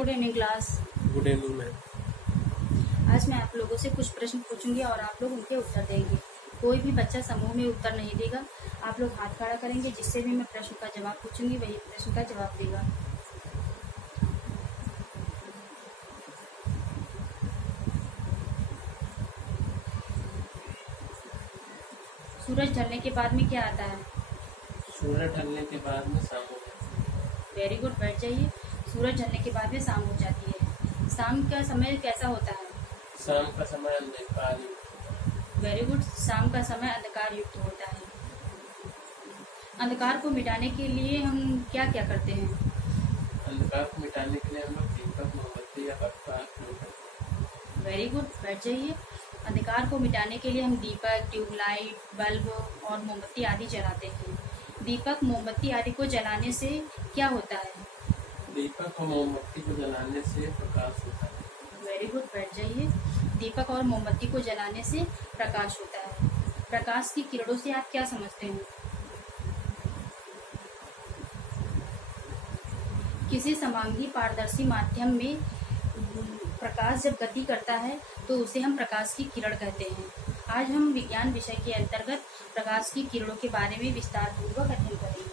Good evening class. Good evening ma'am. आज मैं आप लोगों से कुछ प्रश्न पूछूंगी और आप लोग उनके उत्तर देंगे। कोई भी बच्चा समूह में उत्तर नहीं देगा। आप लोग हाथ खड़ा करेंगे, जिससे भी मैं प्रश्न का जवाब पूछूंगी वही प्रश्न का जवाब देगा। सूरज ढलने के बाद में क्या आता है? सूरज ढलने के बाद में शाम हो जाती वेरी गुड, बैठ जाइए। सूरज ढलने के बाद में शाम हो जाती है। शाम का समय कैसा होता है? है। शाम का समय अंधकार युक्त। वेरी गुड, शाम का समय अंधकार युक्त होता है। अंधकार को मिटाने के लिए हम क्या क्या करते हैं? अंधकार को मिटाने के लिए हम लोग दीपक, मोमबत्ती या बल्ब का प्रयोग करते हैं। वेरी गुड, बैठ जाइए। अंधकार को मिटाने के लिए हम दीपक, ट्यूबलाइट, बल्ब और मोमबत्ती आदि जलाते हैं। दीपक, मोमबत्ती आदि को जलाने से क्या होता है? दीपक और मोमबत्ती को जलाने से प्रकाश होता है। वेरी गुड, बैठ जाइए। दीपक और मोमबत्ती को जलाने से प्रकाश होता है। प्रकाश की किरणों से आप क्या समझते हैं? किसी समांगी पारदर्शी माध्यम में प्रकाश जब गति करता है तो उसे हम प्रकाश की किरण कहते हैं। आज हम विज्ञान विषय के अंतर्गत प्रकाश की किरणों के बारे में विस्तार पूर्वक अध्ययन करेंगे।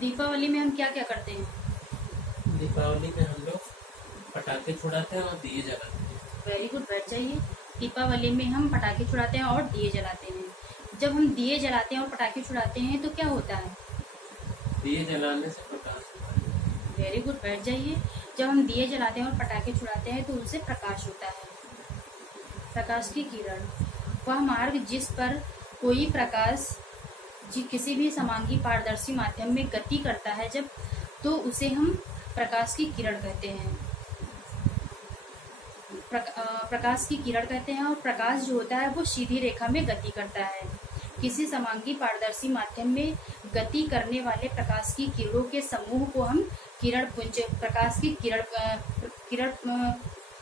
दीपावली में हम क्या क्या करते हैं? दीपावली में हम लोग पटाखे छुड़ाते हैं और दिए जलाते हैं। वेरी गुड, बैठ जाइए। दीपावली में हम पटाखे छुड़ाते हैं और दिए जलाते हैं। जब हम दिए जलाते हैं और पटाखे छुड़ाते हैं तो क्या होता है? दिए जलाने से प्रकाश होता है। वेरी गुड, बैठ जाइए। जब हम दिए जलाते हैं और पटाखे छुड़ाते हैं तो उनसे प्रकाश होता है। प्रकाश की किरण वह मार्ग जिस पर कोई प्रकाश किसी भी समांगी पारदर्शी माध्यम में गति करता है जब तो उसे हम प्रकाश की किरण कहते हैं। प्रकाश की किरण कहते हैं। और प्रकाश जो होता है वो सीधी रेखा में गति करता है। किसी समांगी पारदर्शी माध्यम में गति करने वाले प्रकाश की किरणों के समूह को हम किरण पुंज, प्रकाश की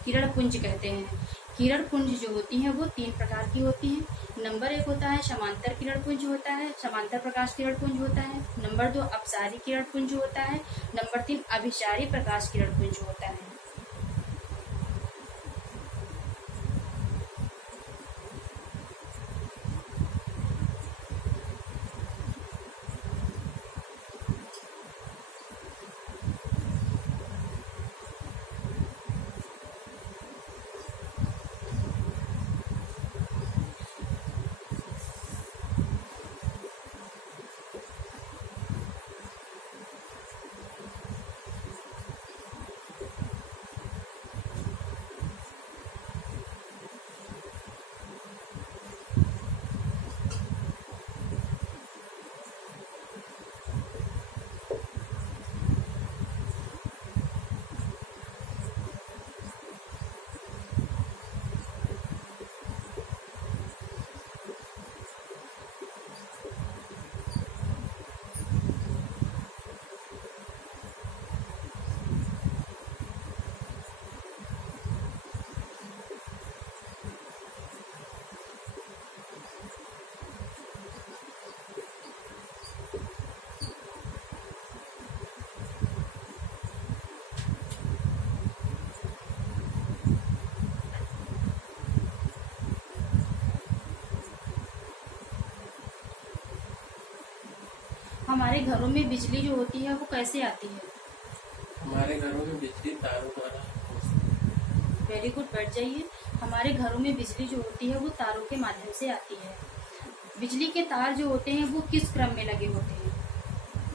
किरण पुंज कहते हैं। किरण पुंज जो होती हैं वो 3 प्रकार की होती हैं। नंबर 1 होता है समांतर किरण पुंज होता है, समांतर प्रकाश किरण पुंज होता है। नंबर 2 अपसारी किरण पुंज होता है। नंबर 3 अभिसारी प्रकाश किरण पुंज होता है। हमारे घरों में बिजली जो होती है वो कैसे आती है? हमारे घरों में बिजली तारों द्वारा पहुंचती है। वेरी गुड, बैठ जाइए। हमारे घरों में बिजली जो होती है वो तारों के माध्यम से आती है। बिजली के तार जो होते हैं वो किस क्रम में लगे होते हैं?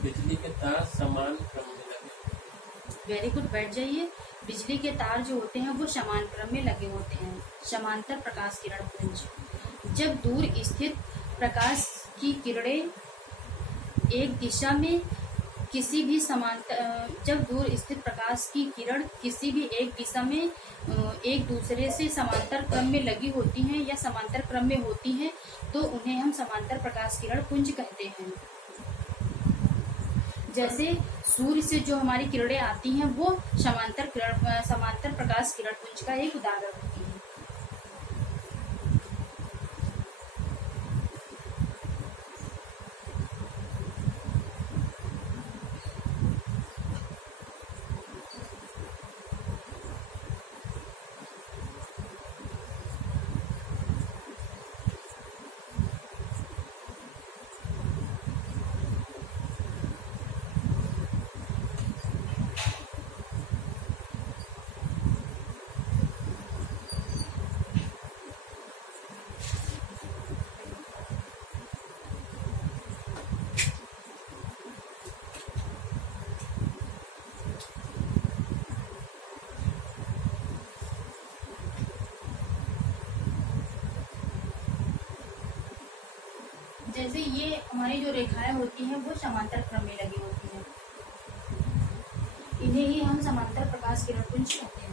बिजली के तार समान क्रम में लगे। वेरी गुड, बैठ जाइए। बिजली के तार जो होते हैं वो समान क्रम में लगे होते हैं। समांतर प्रकाश किरण पुंज जब दूर स्थित प्रकाश की किरणें एक दिशा में किसी भी समांतर जब दूर स्थित प्रकाश की किरण किसी भी एक दिशा में एक दूसरे से समांतर क्रम में लगी होती हैं या समांतर क्रम में होती हैं तो उन्हें हम समांतर प्रकाश किरण पुंज कहते हैं। जैसे सूर्य से जो हमारी किरणें आती हैं वो समांतर प्रकाश किरण पुंज का एक उदाहरण होती है। जैसे ये हमारी जो रेखाएं होती हैं वो समांतर क्रम में लगी होती हैं, इन्हें ही हम समांतर प्रकाश किरण पुंज कहते हैं।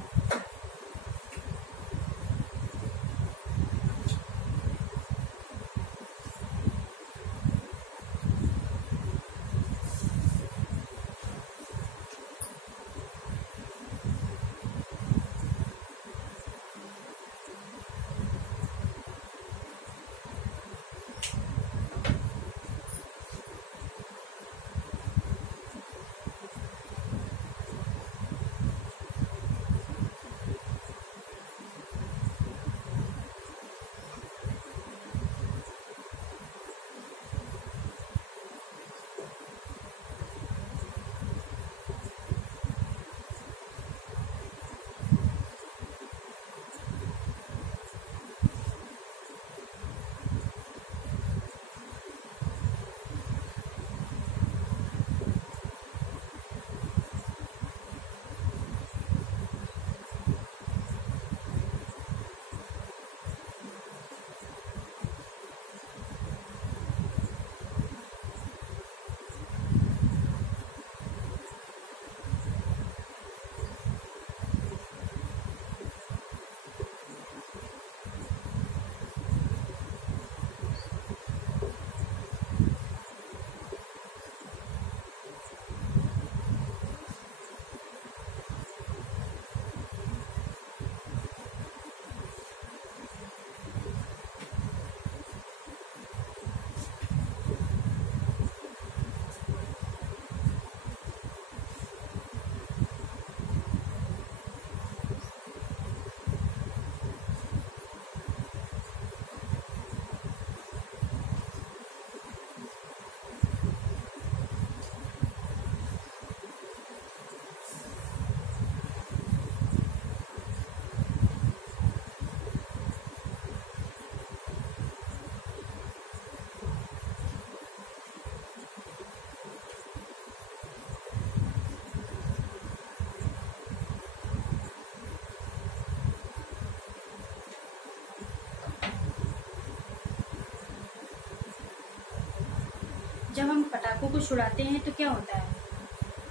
जब हम पटाखों को छुड़ाते हैं तो क्या होता है?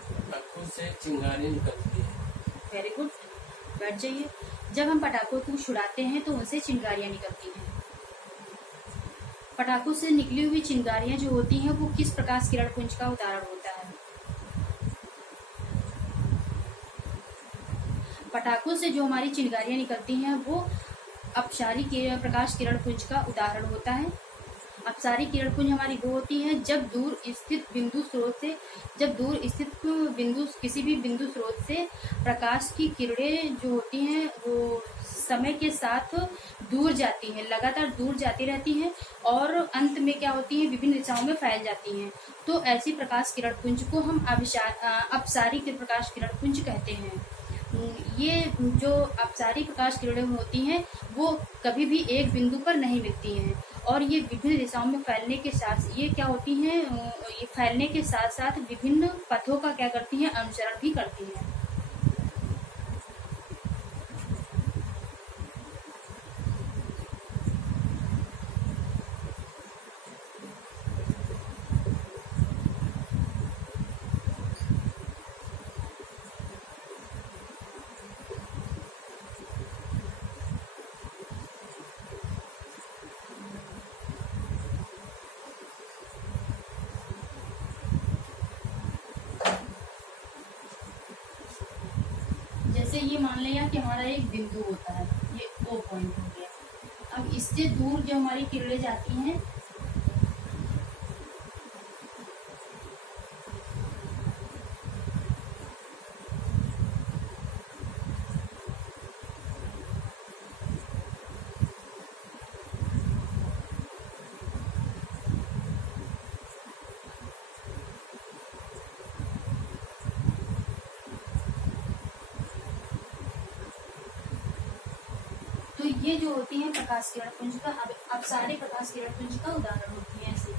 पटाखों से चिंगारी निकलती है। वेरी गुड, बैठ जाइए। जब हम पटाखों को छुड़ाते हैं तो उनसे चिंगारियां निकलती हैं। पटाखों से निकली हुई चिंगारियां जो होती हैं वो किस प्रकाश किरण पुंज का उदाहरण होता है? पटाखों से जो हमारी चिंगारियां निकलती हैं वो अपसारी प्रकाश किरण पुंज का उदाहरण होता है। अपसारी किरण पुंज हमारी वो होती है जब दूर स्थित किसी भी बिंदु स्रोत से प्रकाश की किरणें जो होती हैं वो समय के साथ दूर जाती हैं, लगातार दूर जाती रहती हैं और अंत में क्या होती हैं, विभिन्न दिशाओं में फैल जाती हैं। तो ऐसी प्रकाश किरण पुंज को हम अपसारी प्रकाश किरण पुंज कहते हैं। ये जो अपसारी प्रकाश किरणें होती हैं वो कभी भी एक बिंदु पर नहीं मिलती हैं और ये विभिन्न दिशाओं में फैलने के साथ ये क्या होती हैं, ये फैलने के साथ साथ विभिन्न पथों का क्या करती हैं, अनुसरण भी करती हैं। ये मान लिया कि हमारा एक बिंदु होता है, ये O पॉइंट हो गया। अब इससे दूर जो हमारी किरणें जाती हैं, तो ये जो होती है प्रकाश किरण पुंज का, अब सारे प्रकाश किरण पुंज का उदाहरण होती है ऐसे।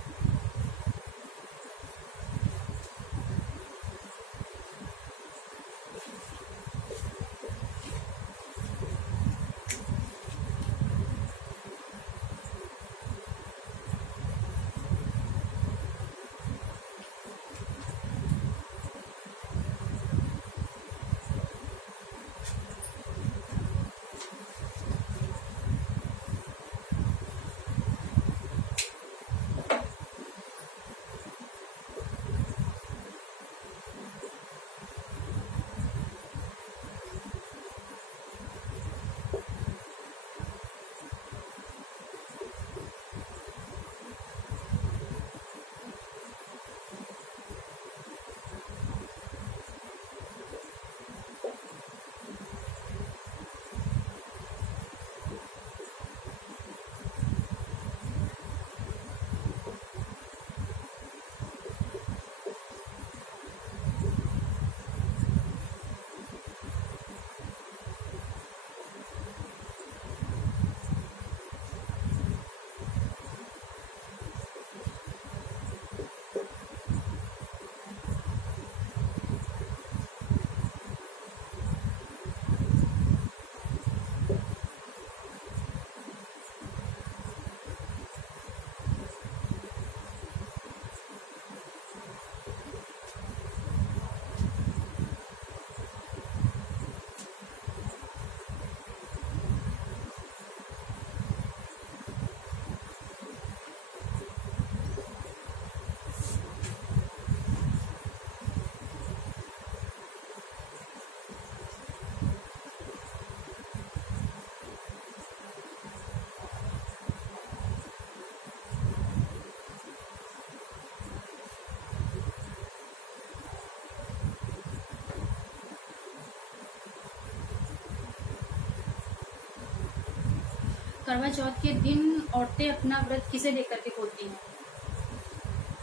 करवा चौथ के दिन औरतें अपना व्रत किसे लेकर के खोलती हैं?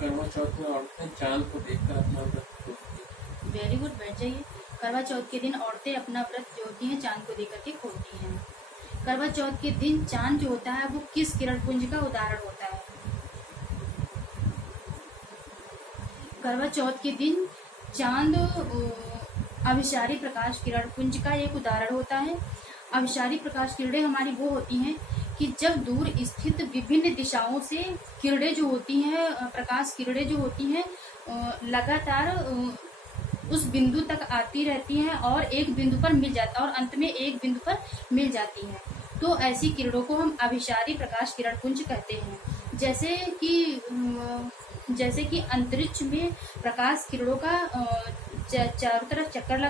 करवा चौथ में औरतें चांद को देखकर अपना व्रत खोलती हैं। वेरी गुड, बैठ जाइए। करवा चौथ के दिन औरतें अपना व्रत जो होती हैं चांद को देखकर के खोलती हैं। करवा चौथ के दिन चांद जो होता है वो किस किरण पुंज का उदाहरण होता है? करवा चौथ के दिन चांद अभिसारी प्रकाश किरण पुंज का एक उदाहरण होता है। अभिसारी प्रकाश किरणें हमारी वो होती हैं कि जब दूर स्थित विभिन्न दिशाओं से किरणें जो होती हैं, प्रकाश किरणें जो होती हैं, लगातार उस बिंदु तक आती रहती हैं और एक बिंदु पर मिल जाता और अंत में एक बिंदु पर मिल जाती हैं। तो ऐसी किरणों को हम अभिसारी प्रकाश किरण पुंज कहते हैं। जैसे कि अंतरिक्ष में प्रकाश किरणों का चारों तरफ चक्कर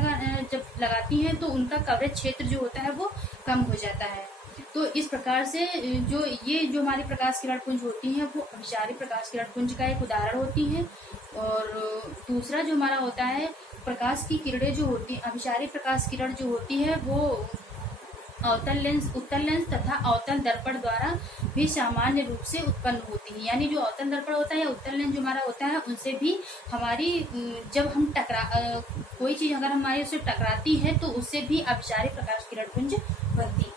जब लगाती हैं तो उनका कवरेज क्षेत्र जो होता है वो कम हो जाता है। तो इस प्रकार से जो हमारी प्रकाश किरण पुंज होती हैं वो अभिसारी प्रकाश किरण पुंज का एक उदाहरण होती हैं। और दूसरा जो हमारा होता है, प्रकाश की किरणें जो होती हैं, अभिसारी प्रकाश किरण जो होती है वो अवतल लेंस, उत्तल लेंस तथा अवतल दर्पण द्वारा भी सामान्य रूप से उत्पन्न होती है। यानी जो अवतल दर्पण होता है या उत्तल लेंस जो हमारा होता है उनसे भी हमारी जब हम कोई चीज अगर हमारे उससे टकराती है तो उससे भी अभिसारी प्रकाश किरण पुंज बनती है।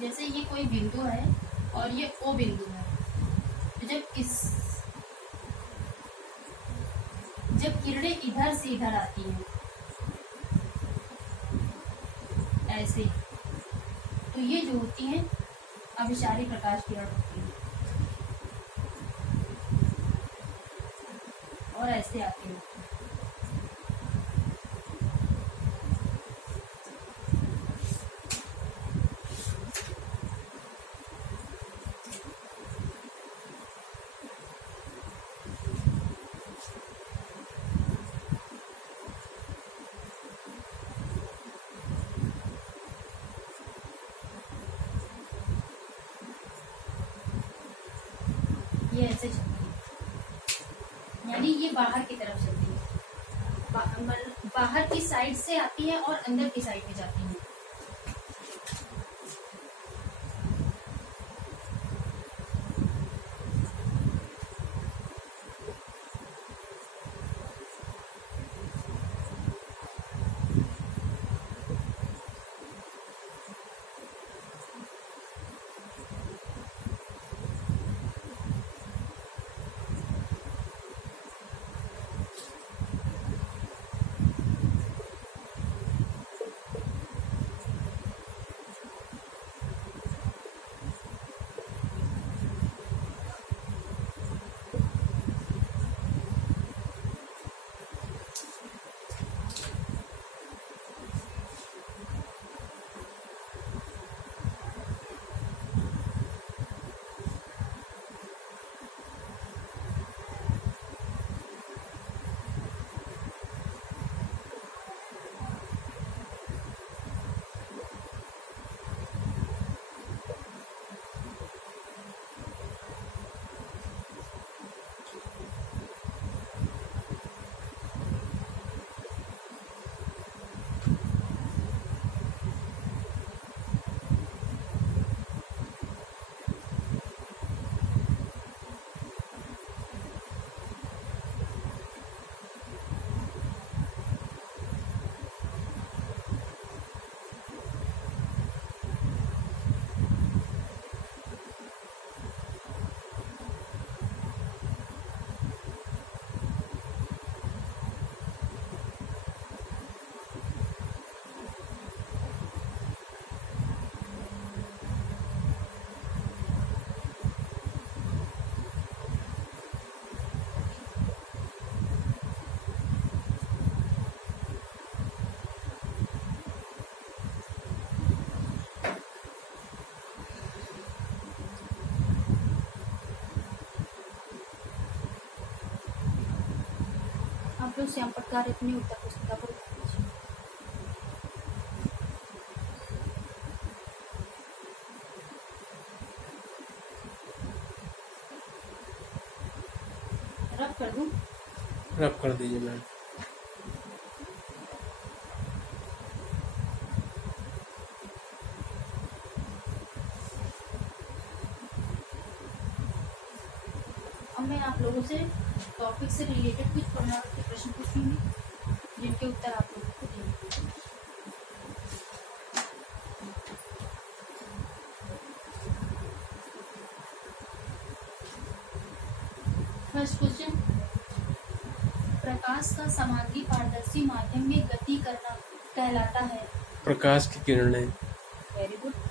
जैसे ये कोई बिंदु है और ये ओ बिंदु है, तो जब किरणें इधर से इधर आती हैं ऐसे, तो ये जो होती हैं अभिसारी प्रकाश किरण होती है, और ऐसे आती है। ये ऐसे चलती है, यानी ये बाहर की तरफ चलती है, बाहर की साइड से आती है और अंदर की साइड में जाती है। आप लोग श्याम पटकार अपनी उत्तर पुस्तिका पर उतार लीजिए। रब कर दूं? रब कर दीजिए मैम। अब मैं आप लोगों से टॉपिक से रिलेटेड कुछ पुनरावृत्ति प्रश्न पूछूंगी जिनके उत्तर आप लोगों को देंगे। फर्स्ट क्वेश्चन, प्रकाश का समांगी पारदर्शी माध्यम में गति करना कहलाता है? प्रकाश की किरणें। Very good.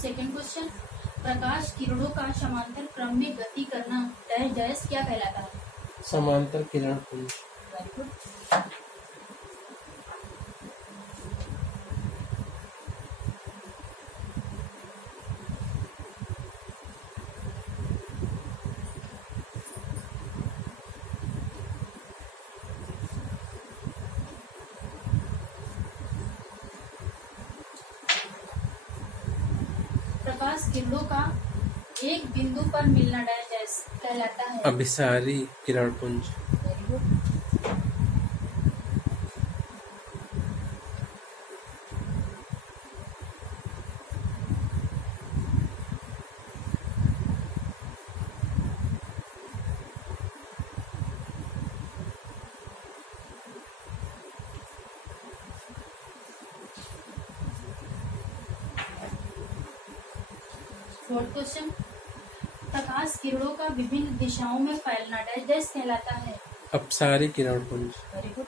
सेकेंड क्वेश्चन, प्रकाश किरणों का समांतर क्रम में गति करना डैश डैश क्या कहलाता है? समांतर किरण पुंज। Very good. प्रकाश किरणों का एक बिंदु पर मिलना डैश डैश कहलाता है? अभिसारी किरण पुंज। Very good. फोर्थ क्वेश्चन, प्रकाश किरणों का विभिन्न दिशाओं में फैलना डैश डैश कहलाता है। अपसारी किरण पुंज। Very good.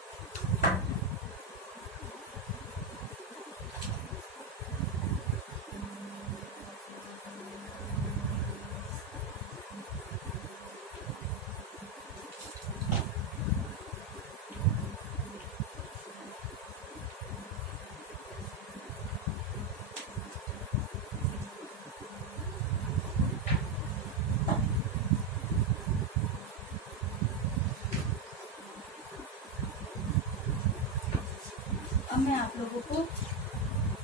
अब मैं आप लोगों को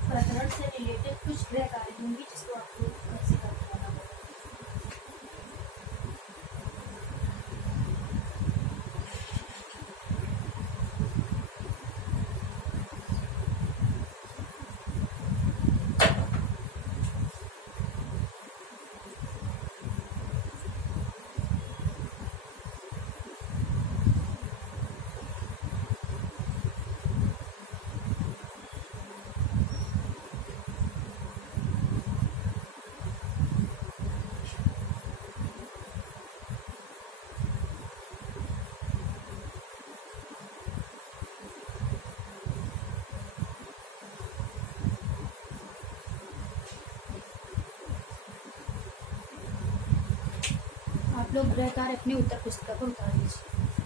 प्रकरण से रिलेटेड कुछ गृह कार्य दूंगी जिसको आप लोग घर से करके आना होगा। आप लोग गृह कार्य अपनी उत्तर पुस्तिका पर उतार लीजिए।